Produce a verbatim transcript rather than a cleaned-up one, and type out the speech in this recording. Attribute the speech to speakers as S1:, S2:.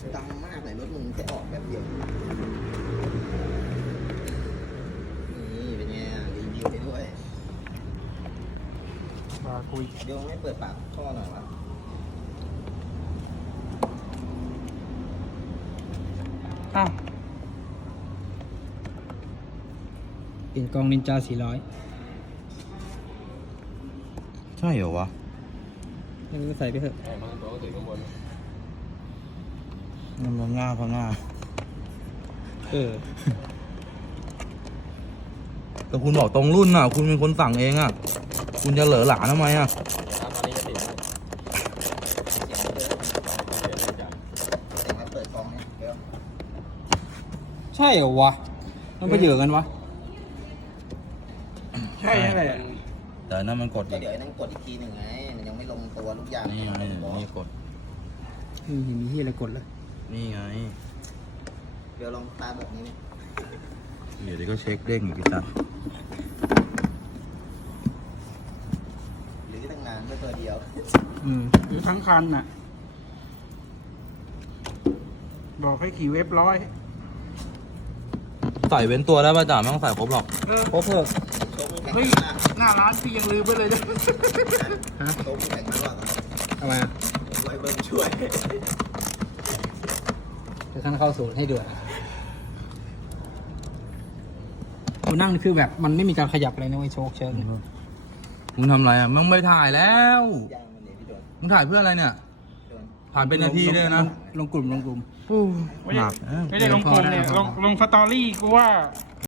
S1: ดังมากเลยรถมึงจะออกแบบเดียวนี่เป็นไงรีวิวไปด้วย
S2: มาคุย
S1: เดี๋ยวไม่เปิดปากท่อหน่อยวะ
S2: อ้าวเปลี่ยนกองนินจาสี่ร้อย
S3: ใช่เหรอวะ
S2: ให้มันใส่ไปเถอะ
S3: มันพังงาพังงา
S2: เออ
S3: แต่คุณบอกตรงรุ่นอ่ะ คุณเป็นคนสั่งเองอ่ะ คุณจะเหลอหลาทำไมอ่ะ
S1: เสียงไม่เยอะเสียงมาเปิดกองเนี่ยเดี๋ยว
S2: ใช่เหรอวะ มันไปเหยอะกันวะ ใช่แหละ
S3: แต่นั่นมันกด
S1: เดี๋ยวไอ้นั่นกดอีกทีหนึ่งไงมันยังไม่ลงตัวทุกอย่าง
S3: นี่ไม่นี่กด
S2: อืมมีที่อะไรกดเลย
S3: นี่ไง
S1: เดี๋ยวลองตาแบบนี้เนี่ย
S3: เดี๋ยวเดี๋ยวก็เช็คเด้งอีกพี่จัด
S1: หรือตั้งนานไม่ตัวเดียว
S2: อืมหรือทั้งคันน่ะ บอกให้ขี่เว็บร้อย
S3: ใส่เว้นตัวได้ป่ะจ๋าไม่ต้องใส่ครบหรอก
S2: เออครบเถอะ
S1: โชคมึงแข่ง
S2: เฮ้ย
S1: มาก
S2: หน้าร้านพี่ยังลืมไปเลยด้วยฮะ
S1: โชคมึงแข่งมากกว่า
S2: ทำไมอ่ะ
S1: ไว้เบิ้มช่วย
S2: จะขั้นเข้าสูตรให้เดือดกูนั่งคือแบบมันไม่มีการขยับอะไรนะไอ้โชคเชิญ
S3: มึงทำอะไรอ่ะมึงไม่ถ่ายแล้ว
S1: ย่างมันเนี่ยพี่โดน
S3: มึงถ่ายเพื่ออะไรเนี่ย
S1: โดน
S3: ผ่านเป็นนาทีเลยนะ
S2: ลงกลุ่มลงกลุ่ม
S3: ปู
S4: ไม่ได้
S3: หนักนะ
S4: ไม่ได้ลงกลุ่มเนี่ยลงลงสตอรี่กูว่า